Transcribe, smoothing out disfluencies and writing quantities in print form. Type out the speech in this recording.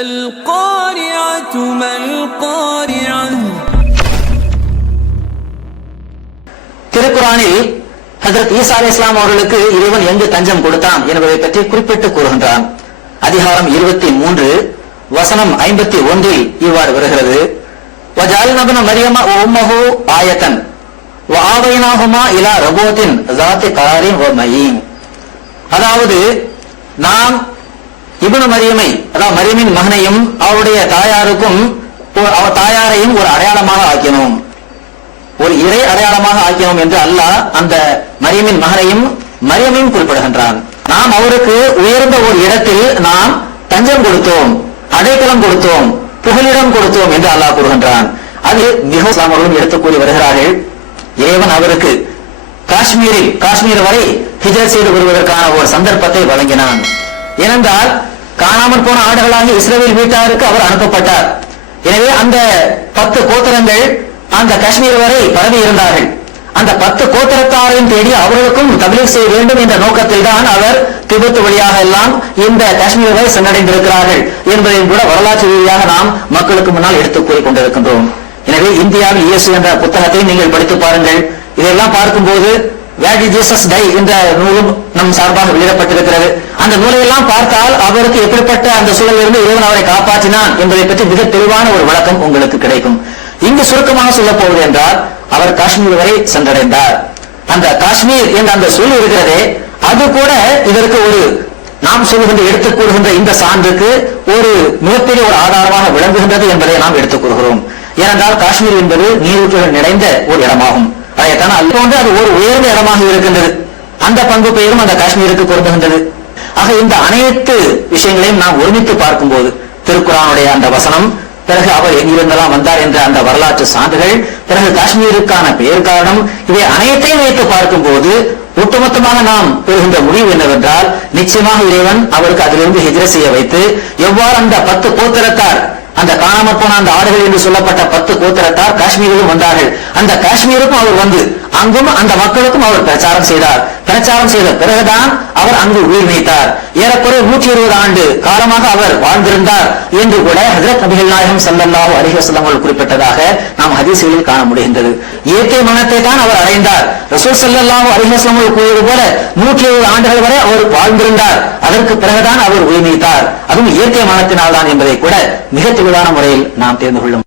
القارعة ما القارعة. திருக்குரானில் ஹஜ்ரத் ஈசா அலைஹிஸ்ஸலாம் அவர்களுக்கு இறைவன் எங்கு தஞ்சம் கொடுத்தான் என்பதை பற்றி குறிப்பிட்டு கூறுகின்றான். அதிகாரம் 23 வசனம் 51 இவ்வாறு வருகிறது. வஜஅல்னா இப்ன மரியம வ உம்மஹு ஆயத்தன் வ ஆவைனாஹுமா இலா ரபூத்தின் ஸாத்தி கராரின் வ மயீன். அதாவது நாம் இப்னு மரியமை, அதாவது மரியமின் மகனையும் அவருடைய தாயாருக்கும் அவர் தாயாரையும் ஒரு அடையாளமாக ஆக்கினோம், ஒரு இறை அடையாளமாக ஆக்கினோம் என்று அல்லாஹ் அந்த மரியமின் மகனையும் மரியமையும் குறிப்பிடுகின்றான். நாம் அவருக்கு உயர்ந்த ஒரு இடத்தில் நாம் தஞ்சம் கொடுத்தோம், அடைக்கலம் கொடுத்தோம், புகலிடம் கொடுத்தோம் என்று அல்லாஹ் கூறுகின்றான். அது மிக அவர்களும் எடுத்துக் கூறி வருகிறார்கள். இறைவன் அவருக்கு காஷ்மீர் வரை ஹிஜ்ரத் செய்து வருவதற்கான ஒரு சந்தர்ப்பத்தை வழங்கினான். ஏனென்றால் காணாமல் போன ஆடுகளாக இஸ்ரவேல் வீட்டாருக்கு அவர் அனுப்பப்பட்டார். எனவே அந்த 10 கோத்திரங்கள் அந்த காஷ்மீர் வரை பரவி இருந்தார்கள். அந்த 10 கோத்திரத்தாரையும் தேடி அவர்களுக்கும் தப்லீக் செய்ய வேண்டும் என்ற நோக்கத்தில் தான் அவர் திபெத் வழியாக எல்லாம் இந்த காஷ்மீர் வரை சென்றடைந்திருக்கிறார்கள் என்பதையும் கூட வரலாற்று ரீதியாக நாம் மக்களுக்கு முன்னால் எடுத்துக் கூறிக் கொண்டிருக்கின்றோம். எனவே இந்தியாவில் இயேசு என்ற புத்தகத்தை நீங்கள் படித்து பாருங்கள். இதெல்லாம் பார்க்கும்போது Where did Jesus die என்ற நூலும் நம் சார்பாக வெளியிடப்பட்டிருக்கிறது. அந்த நூலை எல்லாம் பார்த்தால் அவருக்கு எப்படிப்பட்ட அந்த சூழலிலிருந்து இறைவன் அவரை காப்பாற்றினான் என்பதை பற்றி மிக தெளிவான ஒரு விளக்கம் உங்களுக்கு கிடைக்கும். இங்கு சுருக்கமாக சொல்ல போவது என்றால் அவர் காஷ்மீர் வரை சென்றடைந்தார். அந்த காஷ்மீர் என்ற அந்த சொல் இருக்கிறதே, அது கூட இதற்கு ஒரு நாம் சொல்லுகின்ற எடுத்துக் கூறுகின்ற இந்த சான்றுக்கு ஒரு மிகப்பெரிய ஒரு ஆதாரமாக விளங்குகின்றது என்பதை நாம் எடுத்துக் கூறுகிறோம். ஏனென்றால் காஷ்மீர் என்பது நீரூற்றுகள் நிறைந்த ஒரு இடமாகும். அதைத்தான் அல்லது அது ஒரு உயர்ந்த இடமாக இருக்கின்றது. அந்த பண்பு பெயரும் அந்த காஷ்மீருக்கு பொருந்துகின்றது. ஆக இந்த அனைத்து விஷயங்களையும் நாம் ஒருமித்து பார்க்கும்போது திருக்குரானுடைய அந்த வசனம், பிறகு அவர் எங்கிருந்தெல்லாம் வந்தார் என்ற அந்த வரலாற்று சான்றுகள், பிறகு காஷ்மீருக்கான பெயர் காரணம், இவை அனைத்தையும் வைத்து பார்க்கும்போது ஒட்டுமொத்தமாக நாம் பெறுகின்ற முடிவு என்னவென்றால், நிச்சயமாக இறைவன் அவருக்கு அதிலிருந்து ஹிஜ்ரத் செய்ய வைத்து எவ்வாறு அந்த 10 கோத்திரத்தார், அந்த காணாமற் போன அந்த ஆடுகள் என்று சொல்லப்பட்ட 10 கோத்திரத்தார் காஷ்மீரிலும் வந்தார்கள். அந்த காஷ்மீருக்கும் அவர் வந்து அங்கும் அந்த மக்களுக்கும் அவர் பிரச்சாரம் செய்தார். பிரச்சாரம் செய்த பிறகுதான் அவர் அங்கு உயிர் நீத்தார். ஏறக்குறைய 120 ஆண்டு காலமாக அவர் வாழ்ந்திருந்தார் என்று கூட ஹஜ்ரத் நபிகள் நாயகம் ஸல்லல்லாஹு அலைஹி வஸல்லம் அவர்கள் குறிப்பிட்டதாக நாம் ஹதீஸ்களில் காண முடிகின்றது. இயற்கை மரணத்தை தான் அவர் அடைந்தார். ரசூல் ஸல்லல்லாஹு அலைஹி வஸல்லம் அவர்கள் கூறியது போல 120 ஆண்டுகள் வரை அவர் வாழ்ந்திருந்தார். அதற்கு பிறகுதான் அவர் உயிர் நீத்தார். அதுவும் இயற்கை மரணத்தினால் தான் என்பதை கூட மிக தெளிவான முறையில் நாம் தெரிந்து கொள்ளும்.